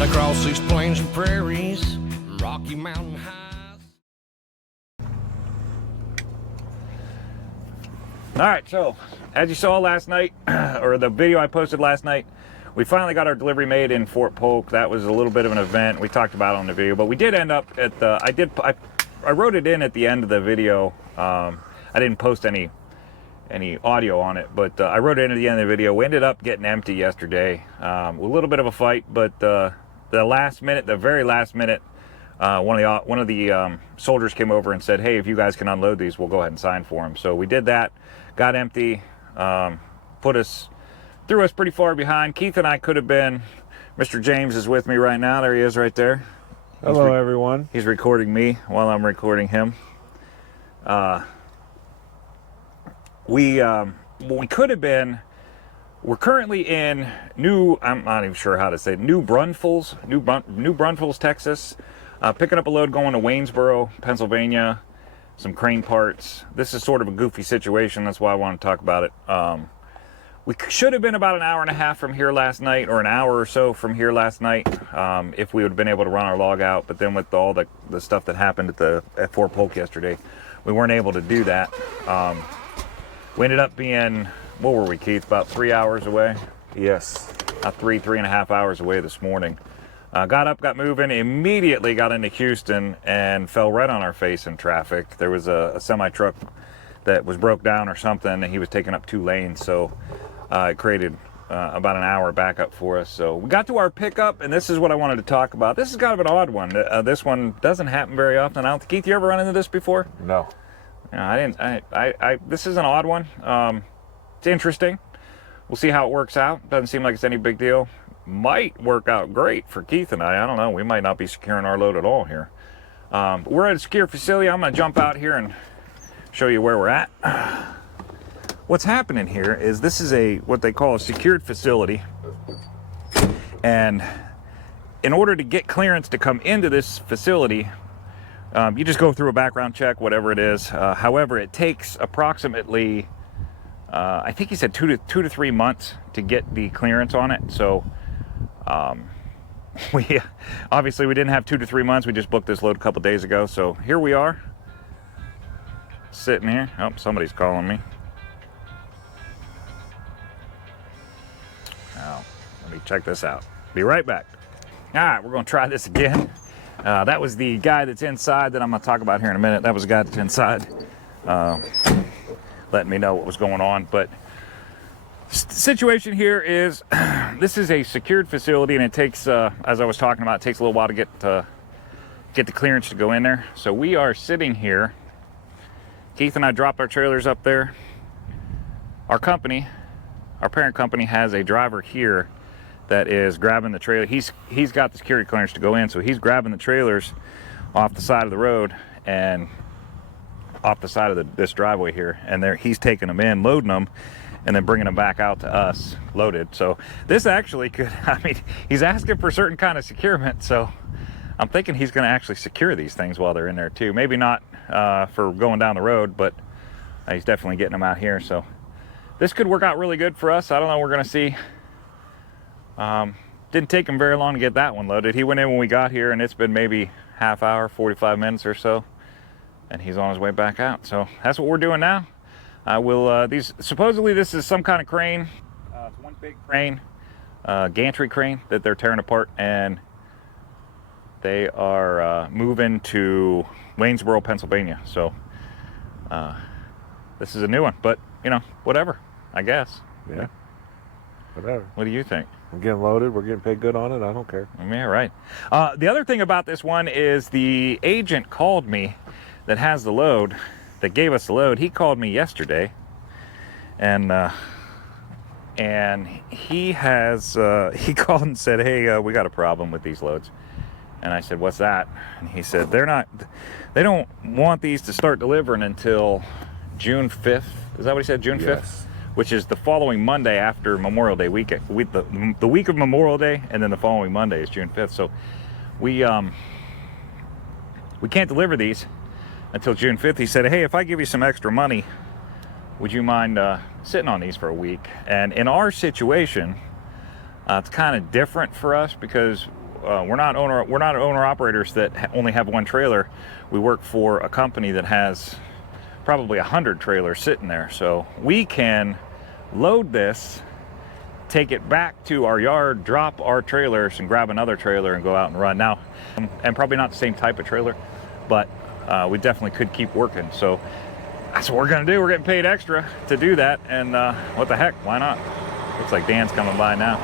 Ride across these plains and prairies, Rocky Mountain highs. All right, so as you saw last night, or the video I posted last night, we finally got our delivery made in Fort Polk. That was a little bit of an event. We talked about it on the video, but we did end up at the, I wrote it in at the end of the video. I didn't post any audio on it, but I wrote it in at the end of the video. We ended up getting empty yesterday. A little bit of a fight, but the last minute, the very last minute, one of the soldiers came over and said, hey, if you guys can unload these, we'll go ahead and sign for them. So we did that, got empty, threw us pretty far behind. Keith and I could have been, Mr. James is with me right now. There he is right there. Hello, everyone. He's recording me while I'm recording him. We could have been, we're currently in I'm not even sure how to say it, New Braunfels, Texas, picking up a load going to Waynesboro, Pennsylvania, some crane parts. This is sort of a goofy situation. That's why I want to talk about it. We should have been about an hour and a half from here last night, or an hour or so from here last night, if we would have been able to run our log out. But then with all the stuff that happened at Fort Polk yesterday, we weren't able to do that. We ended up being, what were we, Keith, about 3 hours away? Yes. About three and a half hours away this morning. Got up, got moving, immediately got into Houston and fell right on our face in traffic. There was a semi-truck that was broke down or something, and he was taking up 2 lanes, so it created about an hour backup for us. So we got to our pickup, and this is what I wanted to talk about. This is kind of an odd one. This one doesn't happen very often. Keith, you ever run into this before? No. No, I didn't. This is an odd one. It's interesting. We'll see how it works out. Doesn't seem like it's any big deal. Might work out great for Keith and I. I don't know. We might not be securing our load at all here. But we're at a secure facility. I'm going to jump out here and show you where we're at. What's happening here is this is what they call a secured facility. And in order to get clearance to come into this facility, you just go through a background check, whatever it is. However, it takes approximately, I think he said 2 to 3 months to get the clearance on it. So we obviously we didn't have 2 to 3 months. We just booked this load a couple days ago. So here we are, sitting here. Oh, somebody's calling me. Now, let me check this out. Be right back. All right, we're going to try this again. That was the guy that's inside that I'm going to talk about here in a minute. That was the guy that's inside, letting me know what was going on. But the situation here is, this is a secured facility, and it takes, as I was talking about, it takes a little while to get the clearance to go in there. So we are sitting here. Keith and I dropped our trailers up there. Our company, our parent company, has a driver here that is grabbing the trailer. He's got the security clearance to go in, so he's grabbing the trailers off the side of the road and off the side of this driveway here, and he's taking them in, loading them, and then bringing them back out to us loaded. So this actually could, I mean, he's asking for certain kind of securement, so I'm thinking he's going to actually secure these things while they're in there too. Maybe not for going down the road, but he's definitely getting them out here. So this could work out really good for us. I don't know. We're going to see. Didn't take him very long to get that one loaded. He went in when we got here, and it's been maybe half hour, 45 minutes or so, and he's on his way back out. So that's what we're doing now. Supposedly this is some kind of crane. It's one big crane, gantry crane that they're tearing apart, and they are moving to Waynesboro, Pennsylvania. So this is a new one, but you know, whatever, I guess. Yeah. Whatever. What do you think? We're getting loaded. We're getting paid good on it. I don't care. Yeah, right. The other thing about this one is the agent called me that has the load, that gave us the load. He called me yesterday, and he called and said, hey, we got a problem with these loads. And I said, what's that? And he said, they don't want these to start delivering until June 5th. Is that what he said, June 5th? Yes. Which is the following Monday after Memorial Day weekend. The week of Memorial Day, and then the following Monday is June 5th. So we can't deliver these until June 5th. He said, hey, if I give you some extra money, would you mind sitting on these for a week? And in our situation, it's kind of different for us because we're not owner operators that only have one trailer. We work for a company that has probably 100 trailers sitting there. So we can load this, take it back to our yard, drop our trailers, and grab another trailer and go out and run. Now, and probably not the same type of trailer, but we definitely could keep working. So that's what we're gonna do. We're getting paid extra to do that, and what the heck, why not? Looks like Dan's coming by now.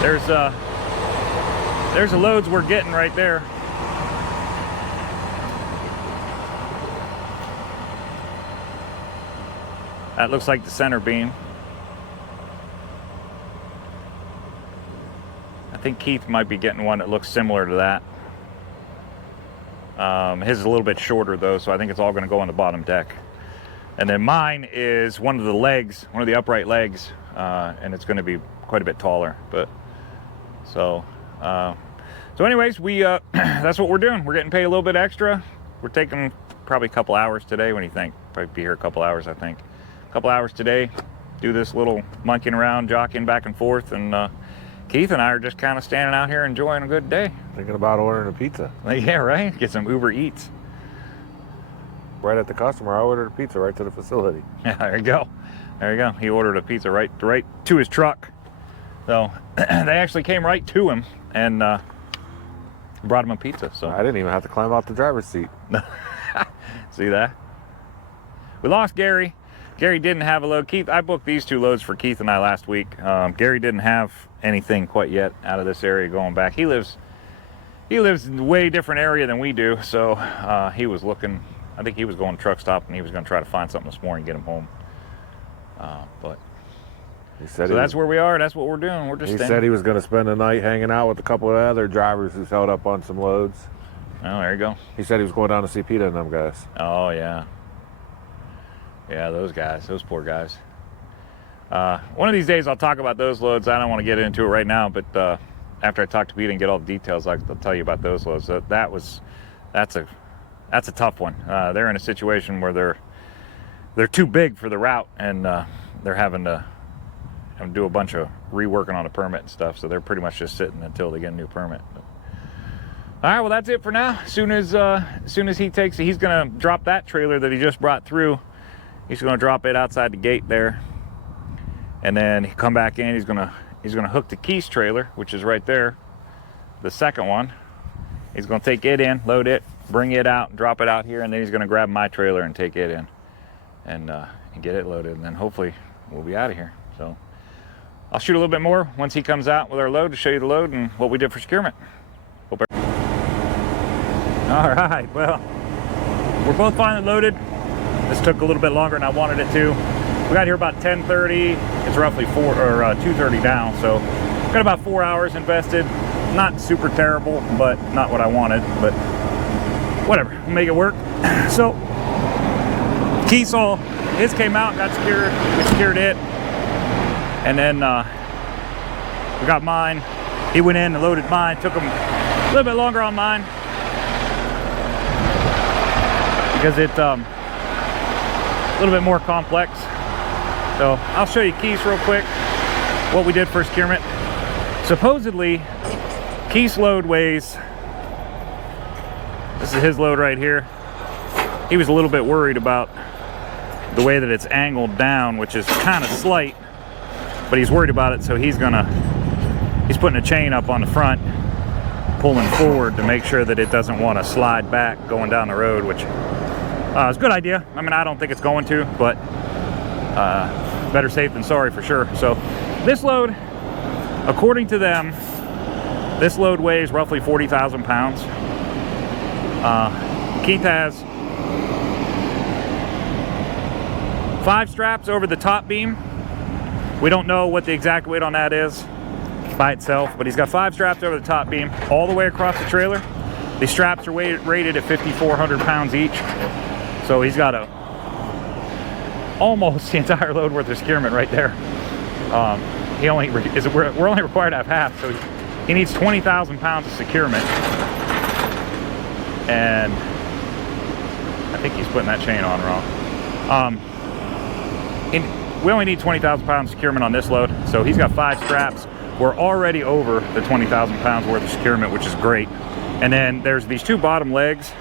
There's the loads we're getting right there. That looks like the center beam. I think Keith might be getting one that looks similar to that. His is a little bit shorter though, so I think it's all going to go on the bottom deck. And then mine is one of the legs, one of the upright legs, and it's going to be quite a bit taller. But so anyways, we that's what we're doing. We're getting paid a little bit extra. We're taking probably a couple hours today. What do you think? Probably be here a couple hours, I think. A couple hours today. Do this little monkeying around, jockeying back and forth, and Keith and I are just kind of standing out here enjoying a good day. Thinking about ordering a pizza. Yeah, right? Get some Uber Eats. Right at the customer, I ordered a pizza right to the facility. Yeah, there you go. There you go. He ordered a pizza right to his truck. So they actually came right to him and brought him a pizza. So I didn't even have to climb out the driver's seat. See that? We lost Gary. Gary didn't have a load. Keith, I booked these two loads for Keith and I last week. Gary didn't have anything quite yet out of this area going back. He lives in a way different area than we do. So he was looking. I think he was going to truck stop and he was going to try to find something this morning and get him home. But he said so that's where we are. That's what we're doing. We're just. He said he was going to spend the night hanging out with a couple of other drivers who's held up on some loads. Oh, there you go. He said he was going down to see Peter and them guys. Oh yeah. Yeah, those guys, those poor guys. One of these days I'll talk about those loads. I don't want to get into it right now, but after I talk to Pete and get all the details, I'll tell you about those loads. That's a tough one. They're in a situation where they're too big for the route, and they're having to do a bunch of reworking on the permit and stuff. So they're pretty much just sitting until they get a new permit. All right, well that's it for now. As soon as he takes it, he's gonna drop that trailer that he just brought through. He's gonna drop it outside the gate there, and then he'll come back in. He's gonna hook the Keith's trailer, which is right there, the second one. He's gonna take it in, load it, bring it out, drop it out here, and then he's gonna grab my trailer and take it in, and get it loaded, and then hopefully we'll be out of here. So I'll shoot a little bit more once he comes out with our load to show you the load and what we did for securement. All right, well, we're both finally loaded. This took a little bit longer than I wanted it to. We got here about 10:30. It's roughly 2:30 now, so got about 4 hours invested. Not super terrible, but not what I wanted, but whatever, we'll make it work. So Keith saw his came out, got secured, we secured it, and then we got mine. He went in and loaded mine. Took him a little bit longer on mine because it's a little bit more complex. So I'll show you Keith's real quick, what we did for securement. Supposedly, Keith's load weighs, this is his load right here. He was a little bit worried about the way that it's angled down, which is kind of slight, but he's worried about it, so he's putting a chain up on the front, pulling forward to make sure that it doesn't want to slide back going down the road, which it's a good idea. I mean, I don't think it's going to, but better safe than sorry for sure. So this load, according to them, this load weighs roughly 40,000 pounds. Keith has 5 straps over the top beam. We don't know what the exact weight on that is by itself, but he's got 5 straps over the top beam all the way across the trailer. These straps are rated at 5,400 pounds each. So he's got almost the entire load worth of securement right there. We're only required to have half, so he needs 20,000 pounds of securement. And I think he's putting that chain on wrong. we only need 20,000 pounds securement on this load, so he's got 5 straps. We're already over the 20,000 pounds worth of securement, which is great. And then there's these 2 bottom legs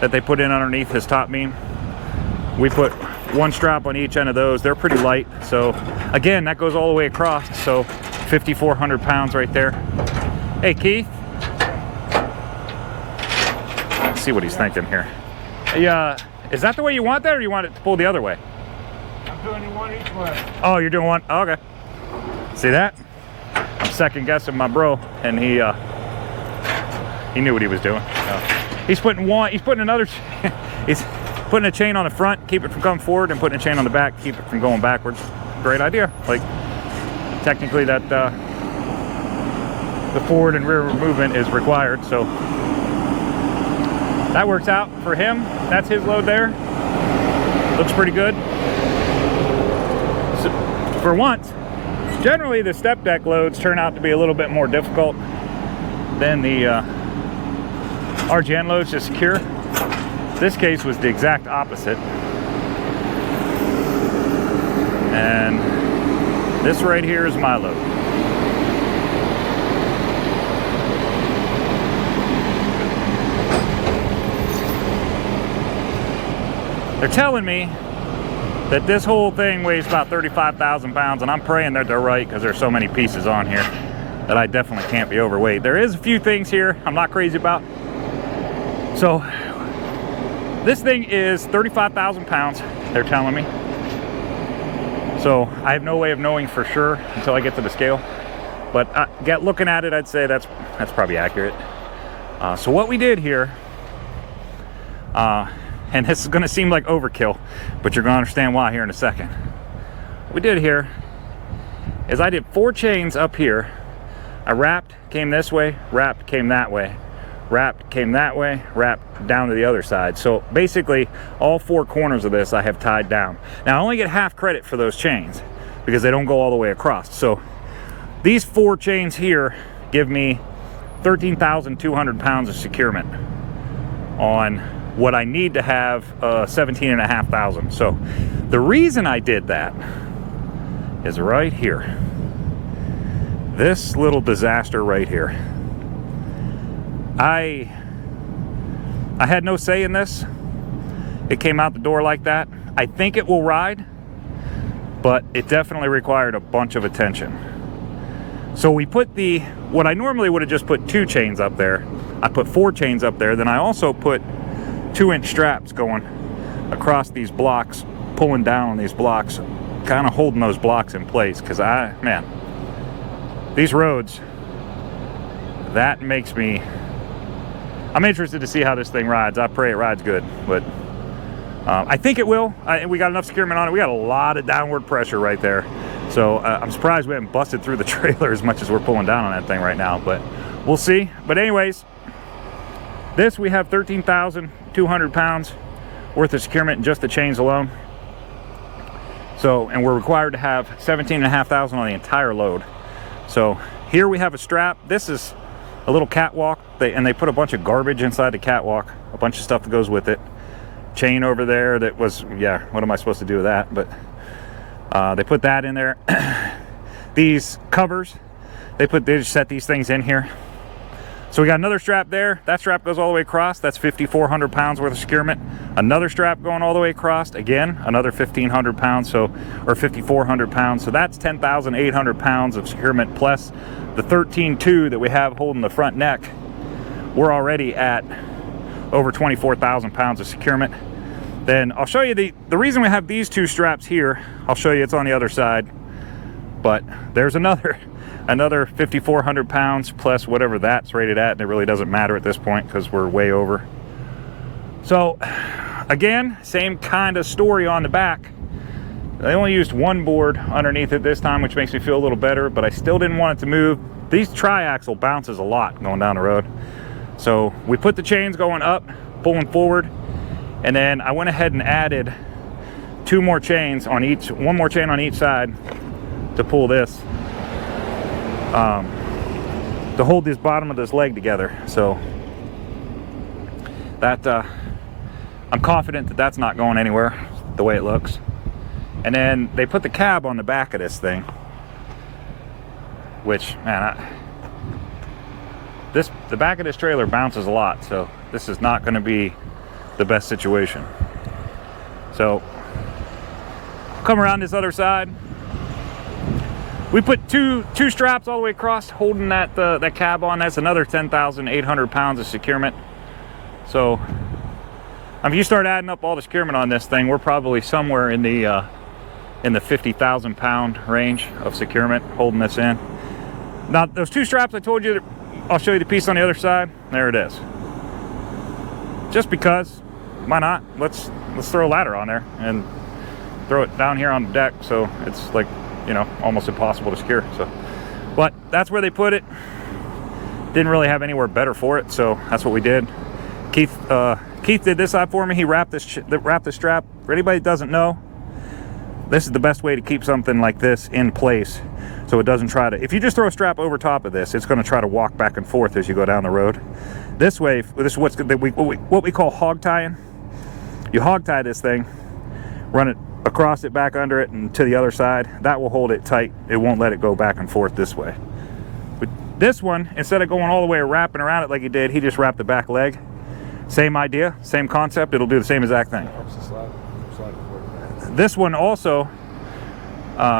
that they put in underneath his top beam. We put 1 strap on each end of those. They're pretty light, so again, that goes all the way across, so 5,400 pounds right there. Hey Keith, let's see what he's thinking here. Hey, is that the way you want that, or you want it to pull the other way? I'm doing one each way. Oh, you're doing one? Oh, okay. See that? I'm second guessing my bro, and he knew what he was doing. He's putting another, he's putting a chain on the front, keep it from coming forward, and putting a chain on the back, keep it from going backwards. Great idea. Like, technically that the forward and rear movement is required, so that works out for him. That's his load there. Looks pretty good. So, for once, generally the step deck loads turn out to be a little bit more difficult than the RGN loads to secure. This case was the exact opposite. And this right here is my load. They're telling me that this whole thing weighs about 35,000 pounds, and I'm praying that they're right, because there's so many pieces on here that I definitely can't be overweight. There is a few things here I'm not crazy about. So this thing is 35,000 pounds, they're telling me. So I have no way of knowing for sure until I get to the scale. But looking at it, I'd say that's probably accurate. So what we did here, and this is gonna seem like overkill, but you're gonna understand why here in a second. What we did here is I did 4 chains up here. I wrapped, came this way, wrapped, came that way, wrapped, came that way, wrapped down to the other side. So basically all 4 corners of this I have tied down. Now I only get half credit for those chains because they don't go all the way across. So these 4 chains here give me 13,200 pounds of securement on what I need to have 17,500. So the reason I did that is right here. This little disaster right here. I had no say in this. It came out the door like that. I think it will ride, but it definitely required a bunch of attention. So we put what I normally would have just put 2 chains up there, I put 4 chains up there. Then I also put 2-inch straps going across these blocks, pulling down on these blocks, kind of holding those blocks in place. Because man, these roads, that makes me, I'm interested to see how this thing rides. I pray it rides good, but I think it will. We got enough securement on it. We got a lot of downward pressure right there. So I'm surprised we haven't busted through the trailer as much as we're pulling down on that thing right now, but we'll see. But anyways, this, we have 13,200 pounds worth of securement in just the chains alone. So, and we're required to have 17,500 on the entire load. So here we have a strap. This is a little catwalk, and they put a bunch of garbage inside the catwalk, a bunch of stuff that goes with it. Chain over there that was, yeah, what am I supposed to do with that? But they put that in there. These covers, they just set these things in here. So we got another strap there. That strap goes all the way across. That's 5,400 pounds worth of securement. Another strap going all the way across. Again, another 1,500 pounds, or 5,400 pounds. So that's 10,800 pounds of securement plus the 13.2 that we have holding the front neck. We're already at over 24,000 pounds of securement. Then I'll show you the reason we have these 2 straps here. I'll show you, it's on the other side. But there's another 5,400 pounds plus whatever that's rated at, and it really doesn't matter at this point because we're way over. So again, same kind of story on the back. They only used 1 board underneath it this time, which makes me feel a little better, but I still didn't want it to move. These triaxle bounces a lot going down the road. So we put the chains going up, pulling forward, and then I went ahead and added 2 more chains on each, 1 more chain on each side to pull this, to hold this bottom of this leg together. So that I'm confident that that's not going anywhere the way it looks. And then they put the cab on the back of this thing, which, man, the back of this trailer bounces a lot, so this is not going to be the best situation. So come around this other side. We put two straps all the way across holding that cab on. That's another 10,800 pounds of securement. So if you start adding up all the securement on this thing, we're probably somewhere in the 50,000 pound range of securement holding this in. Now those two straps I told you, I'll show you the piece on the other side. There it is. Just because, why not? Let's throw a ladder on there and throw it down here on the deck, so it's like, you know, almost impossible to secure. So, but that's where they put it. Didn't really have anywhere better for it, so that's what we did. Keith did this side for me. He wrapped the strap. For anybody that doesn't know, this is the best way to keep something like this in place, so it doesn't try to, if you just throw a strap over top of this, it's going to try to walk back and forth as you go down the road. This way, this is what we call hog tying. You hog tie this thing, run it across it, back under it, and to the other side. That will hold it tight. It won't let it go back and forth this way. But this one, instead of going all the way wrapping around it like he did, he just wrapped the back leg. Same idea, same concept. It'll do the same exact thing. This one also,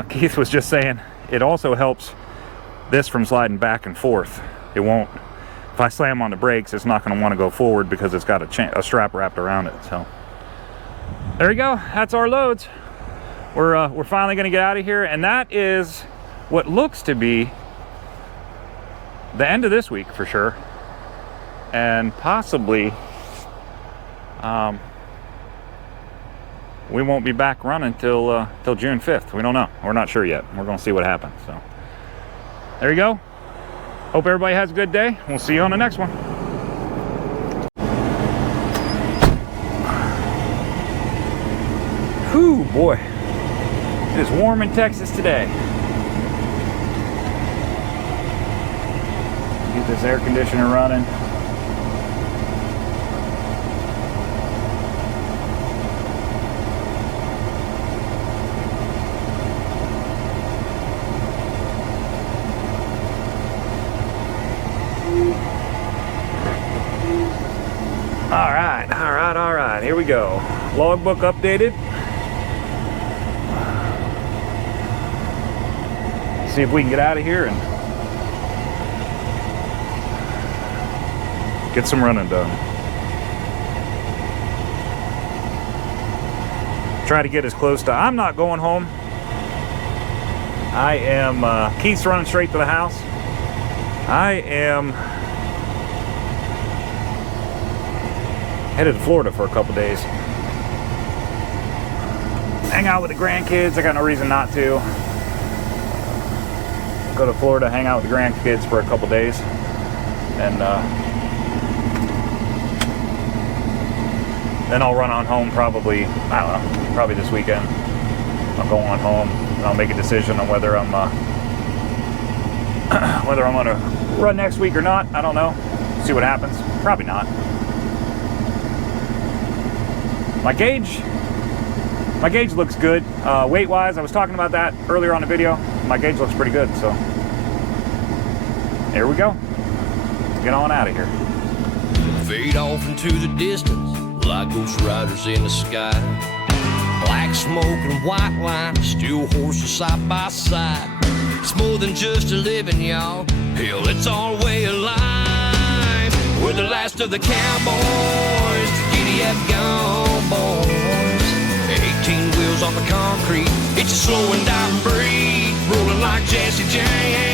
Keith was just saying, it also helps this from sliding back and forth. It won't, if I slam on the brakes, it's not going to want to go forward because it's got a strap wrapped around it. So there you go. That's our loads. We're finally going to get out of here, and that is what looks to be the end of this week for sure, and possibly we won't be back running till June 5th. We don't know. We're not sure yet. We're going to see what happens. So there you go. Hope everybody has a good day. We'll see you on the next one. Whew, boy. It is warm in Texas today. Get this air conditioner running. All right, here we go. Logbook updated. See if we can get out of here and get some running done. Try to get as close to, I'm not going home. I am, Keith's running straight to the house. I am headed to Florida for a couple days. Hang out with the grandkids. I got no reason not to. Go to Florida, hang out with the grandkids for a couple days, and then I'll run on home probably, I don't know, probably this weekend. I'll go on home and I'll make a decision on whether I'm gonna run next week or not. I don't know. See what happens. Probably not. My gauge looks good. Weight-wise, I was talking about that earlier on the video. My gauge looks pretty good, so here we go. Let's get on out of here. Fade off into the distance like ghost riders in the sky. Black smoke and white line, still horses side by side. It's more than just a living, y'all. Hell, it's our way of life. We're the last of the cowboys. Giddy up, gone boys. 18 wheels on the concrete. It's a slow and dying breed, rolling like Jesse James.